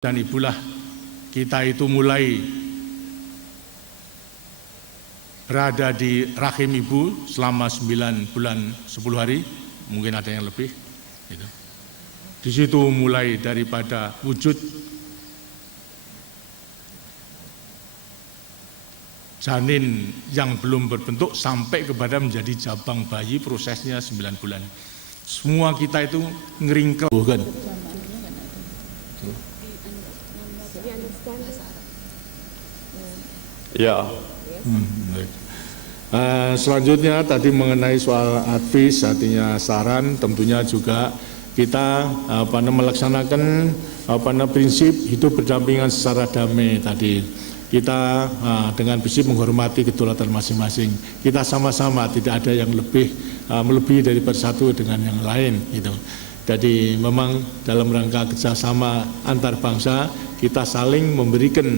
dan ibulah kita itu mulai berada di rahim ibu selama 9 bulan 10 hari, mungkin ada yang lebih. Gitu. Di situ mulai daripada wujud janin yang belum berbentuk sampai kepada menjadi jabang bayi, prosesnya 9 bulan. Semua kita itu ngeringkel, bukan? Ya. Selanjutnya tadi mengenai soal advis, artinya saran, tentunya juga kita melaksanakan prinsip hidup berdampingan secara damai tadi. Kita dengan prinsip menghormati kedaulatan masing-masing. Kita sama-sama, tidak ada yang melebihi daripada satu dengan yang lain gitu. Jadi memang dalam rangka kerjasama antar bangsa kita saling memberikan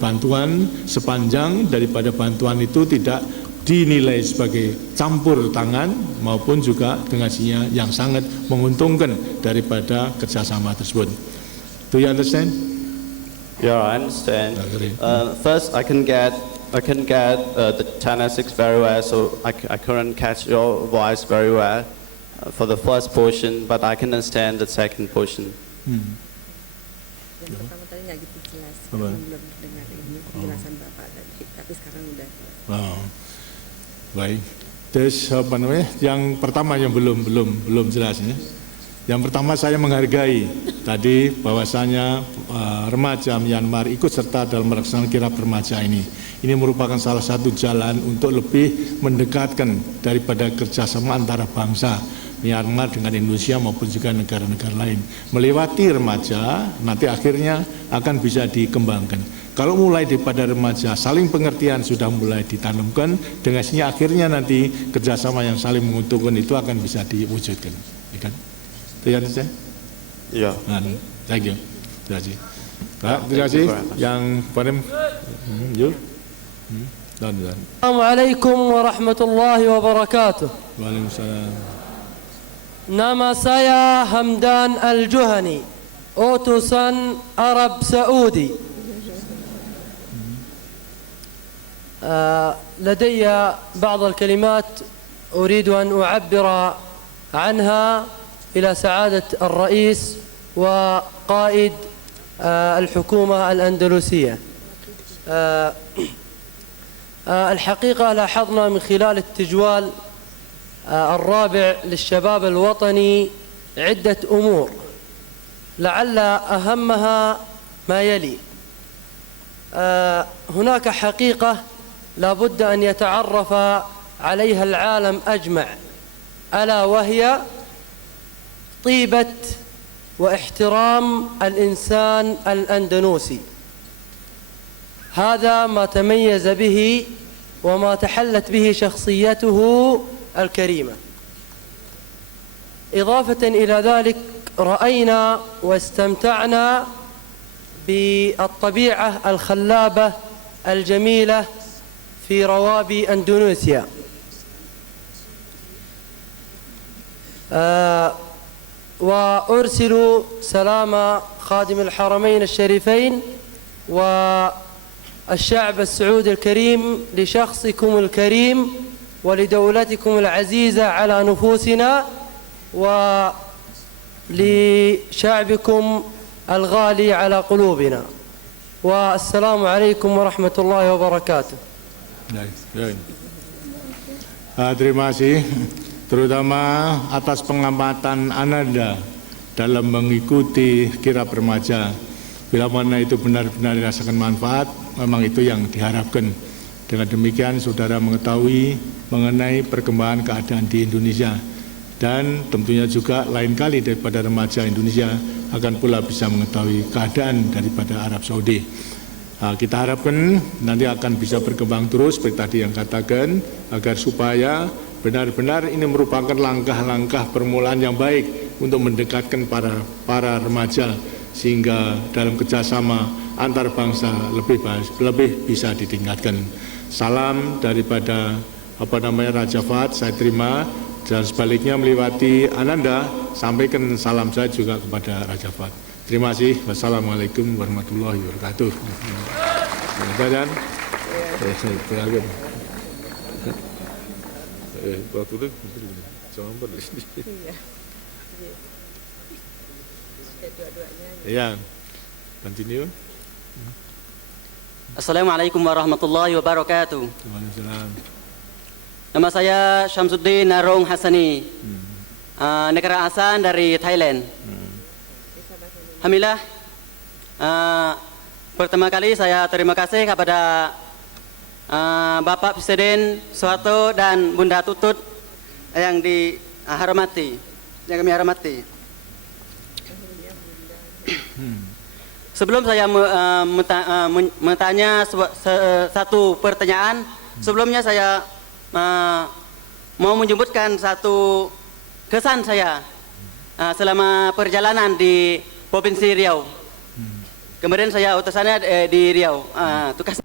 bantuan sepanjang daripada bantuan itu tidak dinilai sebagai campur tangan maupun juga dengan sinyal yang sangat menguntungkan daripada kerjasama tersebut. Do you understand? Yeah, I understand. First, I can get the channel 6 very well, so I couldn't catch your voice very well for the first portion, but I can understand the second portion. Yang pertama tadi nggak gitu jelas, belum dengar ini penjelasan Bapak tadi, tapi sekarang udah. Baik. Terus yang pertama yang belum jelas ya. Yang pertama saya menghargai tadi bahwasanya remaja Myanmar ikut serta dalam melaksanakan kirab remaja ini. Ini merupakan salah satu jalan untuk lebih mendekatkan daripada kerjasama antara bangsa Myanmar dengan Indonesia maupun juga negara-negara lain. Melewati remaja nanti akhirnya akan bisa dikembangkan. Kalau mulai daripada remaja saling pengertian sudah mulai ditanamkan, dengan sini akhirnya nanti kerjasama yang saling menguntungkan itu akan bisa diwujudkan. Ya kan? Terima kasih. Ya. Thank you. Terima kasih. Pak, terima kasih. Yang paling, yuk. Assalamualaikum warahmatullahi wabarakatuh. Waalaikumsalam. Nama saya Hamdan Al-Juhani, utusan Arab Saudi. لدي بعض الكلمات أريد أن أعبر عنها إلى سعادة الرئيس وقائد الحكومة الأندلسية. الحقيقة لاحظنا من خلال التجوال الرابع للشباب الوطني عدة أمور، لعل أهمها ما يلي. هناك حقيقة لا بد أن يتعرف عليها العالم أجمع، ألا وهي طيبة واحترام الإنسان الأندونيسي. هذا ما تميز به وما تحلت به شخصيته الكريمة. إضافة إلى ذلك رأينا واستمتعنا بالطبيعة الخلابة الجميلة في روابي أندونيسيا. وأرسل سلام خادم الحرمين الشريفين والشعب السعودي الكريم لشخصكم الكريم ولدولتكم العزيزة على نفوسنا ولشعبكم الغالي على قلوبنا. والسلام عليكم ورحمة الله وبركاته. Terima kasih, terutama atas pengamatan Ananda dalam mengikuti kirab remaja. Bila mana itu benar-benar dirasakan manfaat, memang itu yang diharapkan. Dengan demikian saudara mengetahui mengenai perkembangan keadaan di Indonesia. Dan tentunya juga lain kali daripada remaja Indonesia akan pula bisa mengetahui keadaan daripada Arab Saudi. Kita harapkan nanti akan bisa berkembang terus seperti tadi yang katakan, agar supaya benar-benar ini merupakan langkah-langkah permulaan yang baik untuk mendekatkan para remaja sehingga dalam kerjasama antar bangsa lebih bisa ditingkatkan. Salam daripada Raja Fahd saya terima, dan sebaliknya melewati Ananda sampaikan salam saya juga kepada Raja Fahd. Terima kasih. Wassalamualaikum warahmatullahi wabarakatuh. Badan. Silakan. Waktu itu coba di sini. Iya. Dua-duanya. Ya, continue. Assalamualaikum warahmatullahi wabarakatuh. Waalaikumsalam. Nama saya Syamsuddin Narong Hasani, negara asal dari Thailand. Alhamdulillah, pertama kali saya terima kasih kepada Bapak Presiden Soeharto dan Bunda Tutut yang dihormati, yang kami hormati. Sebelum saya bertanya satu pertanyaan, sebelumnya saya mau menyebutkan satu kesan saya selama perjalanan di Provinsi Riau. Kemudian saya utusannya di Riau. Tugas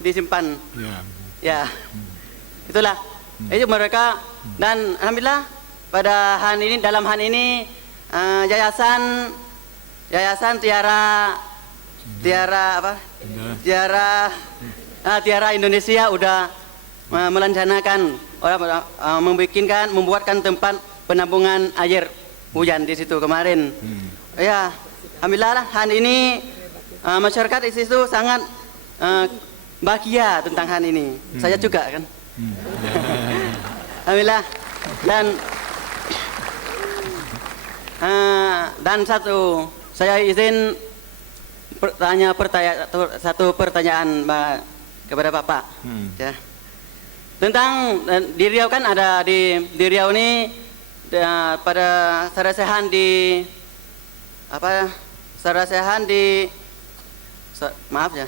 disimpan. Ya. Ya, itulah. Itu mereka dan alhamdulillah pada hari ini dalam hari ini yayasan Tiara Indonesia udah merencanakan membuatkan tempat penampungan air hujan di situ kemarin. Ya, alhamdulillah lah, hari ini masyarakat di situ sangat bahagia tentang hal ini. Saya juga kan. Alhamdulillah. Dan satu, saya izin satu pertanyaan kepada Bapak. Ya. Tentang di Riau kan ada di Riau ini pada sarasehan di maaf ya.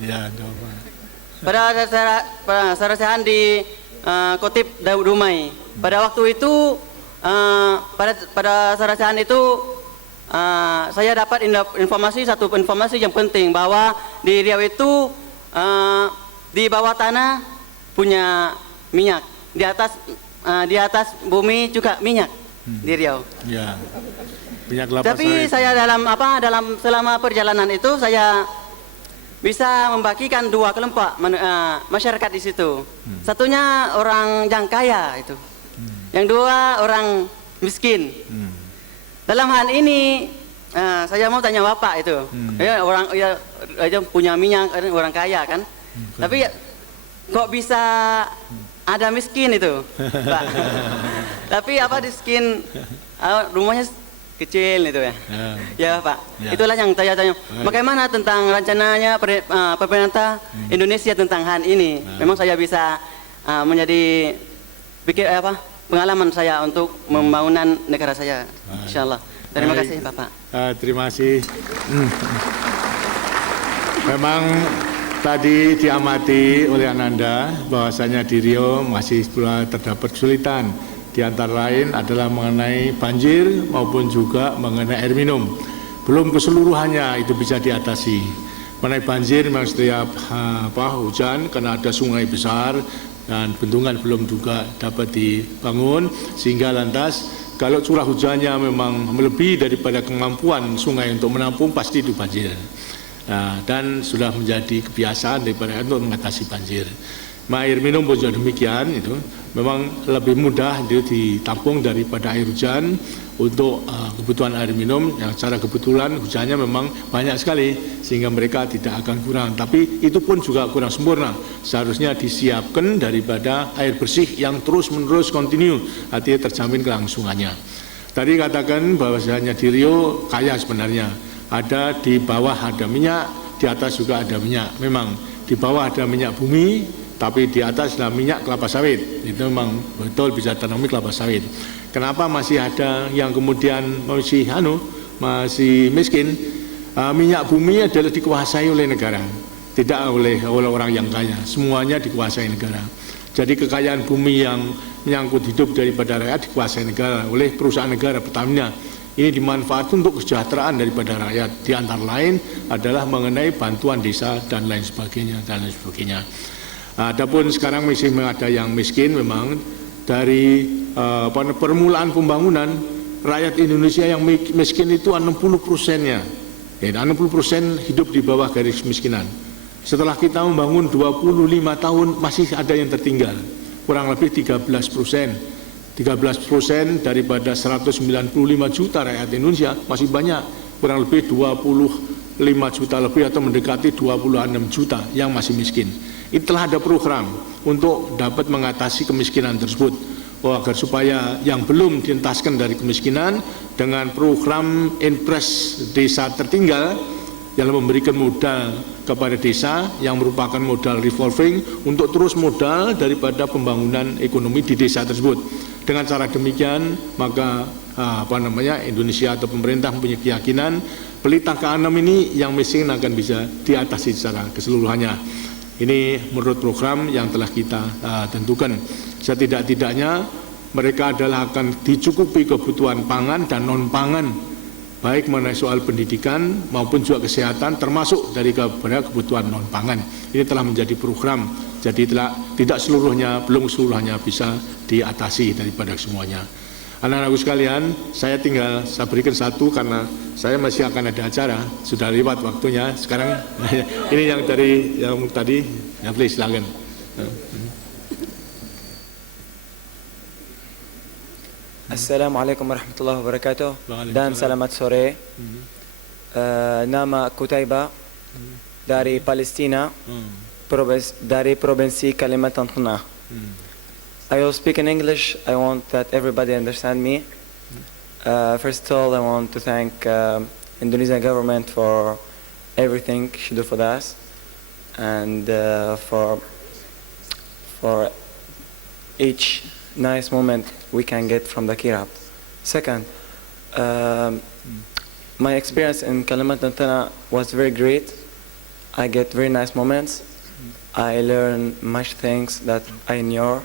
Ya, coba. Pada sarasehan di Kotip Dumai. Pada waktu itu pada sarasehan itu saya dapat satu informasi yang penting bahwa di Riau itu di bawah tanah punya minyak, di atas bumi juga minyak di Riau. Ya. Minyak kelapa Tapi sawit. saya selama perjalanan itu saya bisa membagikan dua kelompok masyarakat di situ. Satunya orang yang kaya itu, yang dua orang miskin. Dalam hal ini saya mau tanya Bapak itu, ya punya minyak orang kaya kan, tapi kok bisa ada miskin itu, Pak? Tapi miskin rumahnya kecil itu ya. Ya Pak, Ya. itulah yang saya tanya. Bagaimana tentang rencananya pemerintah Indonesia tentang hal ini? Memang saya bisa menjadi pengalaman saya untuk pembangunan negara saya, insyaallah. Terima kasih Bapak. Terima kasih. Memang tadi diamati oleh Ananda bahwasanya di Riau masih pula terdapat kesulitan. Di antara lain adalah mengenai banjir maupun juga mengenai air minum. Belum keseluruhannya itu bisa diatasi. Mengenai banjir memang setiap hujan karena ada sungai besar dan bendungan belum juga dapat dibangun, sehingga lantas kalau curah hujannya memang melebihi daripada kemampuan sungai untuk menampung, pasti itu banjir. Nah, dan sudah menjadi kebiasaan daripada untuk mengatasi banjir. Air minum pun juga demikian, itu memang lebih mudah itu ditampung daripada air hujan untuk kebutuhan air minum yang secara kebetulan hujannya memang banyak sekali sehingga mereka tidak akan kurang. Tapi itu pun juga kurang sempurna. Seharusnya disiapkan daripada air bersih yang terus-menerus kontinu, artinya terjamin kelangsungannya. Tadi katakan bahwasanya di Riau kaya sebenarnya. Ada di bawah ada minyak, di atas juga ada minyak. Memang di bawah ada minyak bumi, tapi di atas adalah minyak kelapa sawit. Itu memang betul bisa tanami kelapa sawit. Kenapa masih ada yang kemudian masih miskin? Minyak bumi adalah dikuasai oleh negara. tidak oleh orang yang kaya, semuanya dikuasai negara. Jadi kekayaan bumi yang menyangkut hidup daripada rakyat dikuasai negara oleh perusahaan negara Pertamina. Ini dimanfaatkan untuk kesejahteraan daripada rakyat. Di antara lain adalah mengenai bantuan desa dan lain sebagainya Adapun sekarang masih ada yang miskin memang dari permulaan pembangunan rakyat Indonesia yang miskin itu 60%-nya. 60% hidup di bawah garis kemiskinan. Setelah kita membangun 25 tahun masih ada yang tertinggal, kurang lebih 13%. 13% daripada 195 juta rakyat Indonesia masih banyak, kurang lebih 25 juta lebih atau mendekati 26 juta yang masih miskin. Itulah ada program untuk dapat mengatasi kemiskinan tersebut. Agar supaya yang belum dientaskan dari kemiskinan dengan program Impres Desa Tertinggal yang memberikan modal kepada desa yang merupakan modal revolving untuk terus modal daripada pembangunan ekonomi di desa tersebut. Dengan cara demikian maka Indonesia atau pemerintah mempunyai keyakinan pelita ke-6 ini yang miskin akan bisa diatasi secara keseluruhannya. Ini menurut program yang telah kita tentukan. Setidak-tidaknya mereka adalah akan dicukupi kebutuhan pangan dan non-pangan, baik mengenai soal pendidikan maupun juga kesehatan, termasuk dari kebutuhan non-pangan. Ini telah menjadi program, jadi tidak seluruhnya, belum seluruhnya bisa diatasi daripada semuanya. Anak-anakku sekalian, saya berikan satu karena saya masih akan ada acara, sudah lewat waktunya. Sekarang ini yang tadi, ya please silakan. Assalamualaikum warahmatullahi wabarakatuh. Dan selamat sore. Nama Kutaiba dari Palestina, dari provinsi Kalimantan Tengah. I will speak in English. I want that everybody understand me. First of all, I want to thank Indonesian government for everything she do for us, and for each nice moment we can get from the kirab. Second, my experience in Kalimantan Tengah was very great. I get very nice moments. I learn much things that I knew.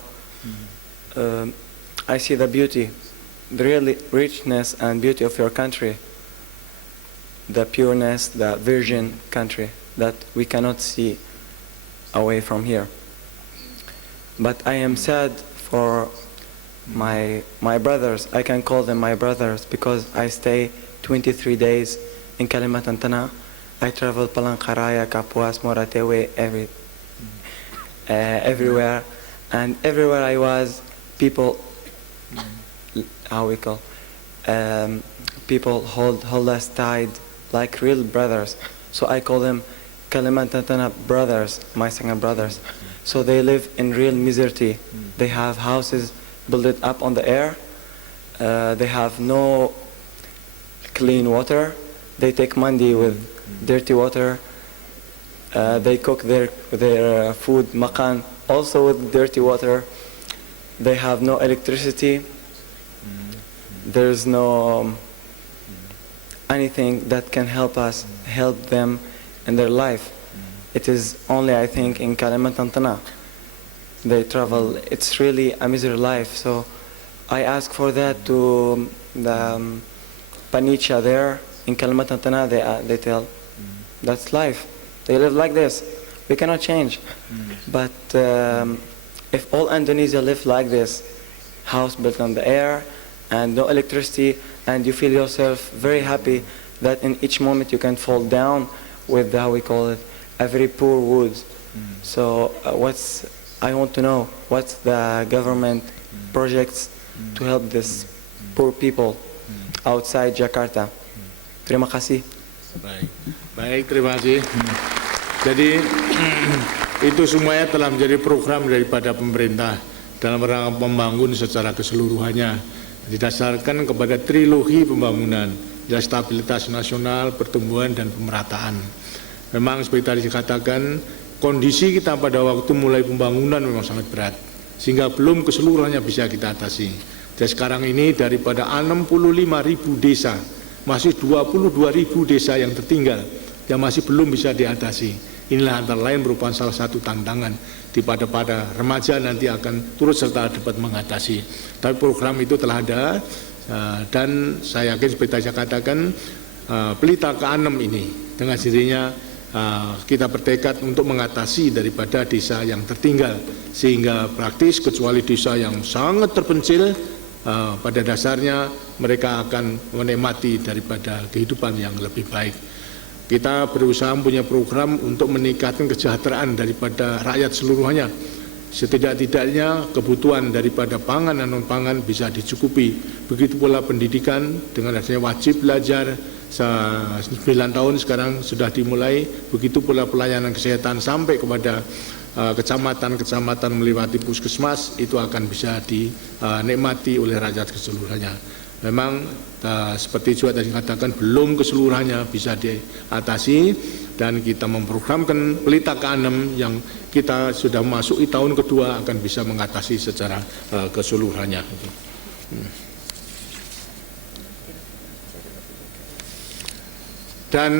I see the beauty, the real richness and beauty of your country, the pureness, the virgin country that we cannot see away from here. But I am sad for my brothers. I can call them my brothers because I stay 23 days in Kalimantan Tengah. I travel Palangkaraya, Kapuas, Moratewe, everywhere, and everywhere I was, people, people hold us tight like real brothers. So I call them Kalimantan Tengah brothers, my second brothers. So they live in real misery. They have houses built up on the air. They have no clean water. They take mandi with dirty water. They cook their food, makan, also with dirty water. They have no electricity. There's no anything that can help them in their life. It is only, I think, in Kalimantan Tengah. They travel. It's really a miserable life. So I ask for that to the Panicha there in Kalimantan Tengah. They tell that's life. They live like this. We cannot change. But if all Indonesia live like this, house built on the air and no electricity, and you feel yourself very happy that in each moment you can fall down with how we call it, a very poor wood. So I want to know what's the government projects to help these poor people outside Jakarta. Terima kasih. Baik, terima kasih. Jadi itu semuanya telah menjadi program daripada pemerintah dalam rangka membangun secara keseluruhannya, didasarkan kepada trilogi pembangunan, stabilitas nasional, pertumbuhan dan pemerataan. Memang seperti tadi dikatakan, kondisi kita pada waktu mulai pembangunan memang sangat berat, sehingga belum keseluruhannya bisa kita atasi. Dan sekarang ini daripada 65.000 desa, masih 22.000 desa yang tertinggal, yang masih belum bisa diatasi. inilah antara lain merupakan salah satu tantangan di pada remaja nanti akan turut serta dapat mengatasi. Tapi program itu telah ada dan saya yakin seperti saya katakan pelita ke-6 ini dengan sendirinya kita bertekad untuk mengatasi daripada desa yang tertinggal sehingga praktis kecuali desa yang sangat terpencil pada dasarnya mereka akan menikmati daripada kehidupan yang lebih baik. Kita berusaha punya program untuk meningkatkan kesejahteraan daripada rakyat seluruhnya. Setidak-tidaknya kebutuhan daripada pangan dan non-pangan bisa dicukupi. Begitu pula pendidikan dengan adanya wajib belajar 9 tahun sekarang sudah dimulai. Begitu pula pelayanan kesehatan sampai kepada kecamatan-kecamatan melewati puskesmas itu akan bisa dinikmati oleh rakyat keseluruhannya. Memang seperti juga tadi katakan belum keseluruhannya bisa diatasi dan kita memprogramkan pelita ke-6 yang kita sudah masuki tahun kedua akan bisa mengatasi secara keseluruhannya. Dan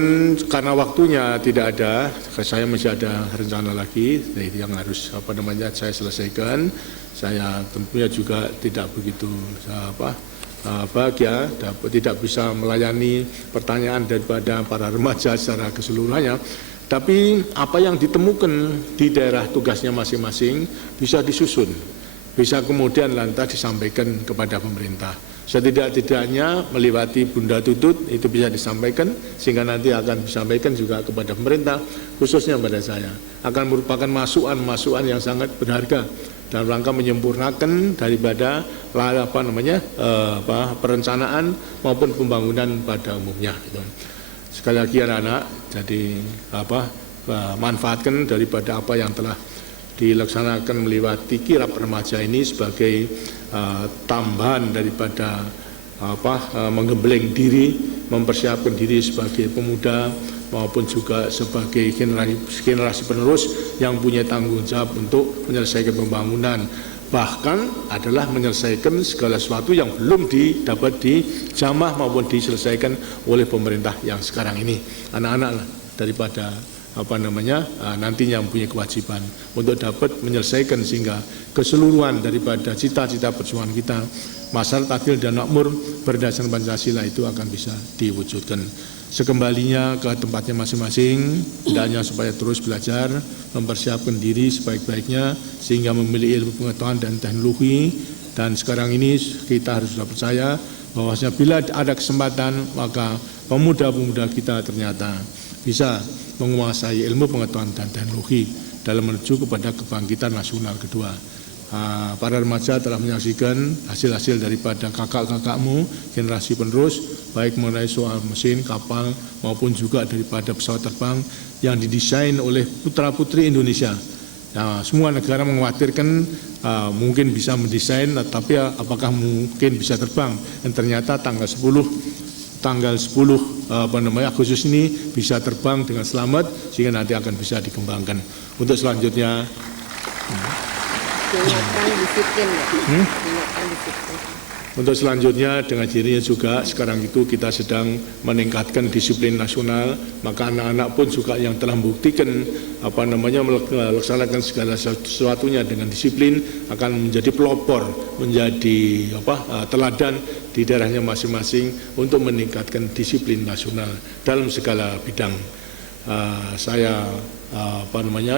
karena waktunya tidak ada, saya masih ada rencana lagi yang harus saya selesaikan. Saya tentunya juga tidak begitu bahagia tidak bisa melayani pertanyaan daripada para remaja secara keseluruhannya. Tapi apa yang ditemukan di daerah tugasnya masing-masing bisa disusun, bisa kemudian lantas disampaikan kepada pemerintah. Setidak-tidaknya melewati Bunda Tutut itu bisa disampaikan sehingga nanti akan disampaikan juga kepada pemerintah, khususnya pada saya. Akan merupakan masukan-masukan yang sangat berharga dalam rangka menyempurnakan daripada perencanaan maupun pembangunan pada umumnya. Sekali lagi anak-anak, jadi manfaatkan daripada apa yang telah dilaksanakan melewati kirap remaja ini sebagai tambahan daripada menggembleng diri, mempersiapkan diri sebagai pemuda maupun juga sebagai generasi penerus yang punya tanggung jawab untuk menyelesaikan pembangunan, bahkan adalah menyelesaikan segala sesuatu yang belum dapat dijamah maupun diselesaikan oleh pemerintah yang sekarang ini. Anak-anak daripada nantinya mempunyai kewajiban untuk dapat menyelesaikan sehingga keseluruhan daripada cita-cita perjuangan kita masyarakat adil dan makmur berdasarkan Pancasila itu akan bisa diwujudkan. Sekembalinya ke tempatnya masing-masing, hendaknya supaya terus belajar, mempersiapkan diri sebaik-baiknya sehingga memiliki ilmu pengetahuan dan teknologi. Dan sekarang ini kita harus percaya bahwasanya bila ada kesempatan maka pemuda-pemuda kita ternyata bisa menguasai ilmu pengetahuan dan teknologi dalam menuju kepada kebangkitan nasional kedua. Para remaja telah menyaksikan hasil-hasil daripada kakak-kakakmu, generasi penerus, baik mengenai soal mesin, kapal, maupun juga daripada pesawat terbang yang didesain oleh putra-putri Indonesia. Nah, semua negara mengkhawatirkan mungkin bisa mendesain, tapi apakah mungkin bisa terbang? Dan ternyata tanggal 10 Agustus ini bisa terbang dengan selamat sehingga nanti akan bisa dikembangkan. Untuk selanjutnya diingatkan disiplin ya. Diingatkan disiplin. Untuk selanjutnya dengan dirinya juga sekarang itu kita sedang meningkatkan disiplin nasional, maka anak-anak pun juga yang telah membuktikan melaksanakan segala sesuatunya dengan disiplin akan menjadi pelopor, menjadi teladan di daerahnya masing-masing untuk meningkatkan disiplin nasional dalam segala bidang. Saya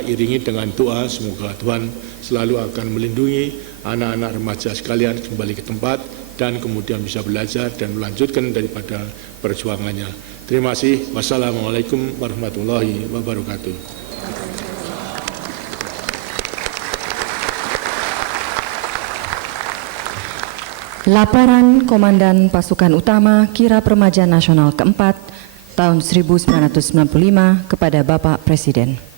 iringi dengan doa semoga Tuhan selalu akan melindungi anak-anak remaja sekalian kembali ke tempat dan kemudian bisa belajar dan melanjutkan daripada perjuangannya. Terima kasih. Wassalamualaikum warahmatullahi wabarakatuh. Laporan Komandan Pasukan Utama Kirap Remaja Nasional keempat tahun 1995 kepada Bapak Presiden.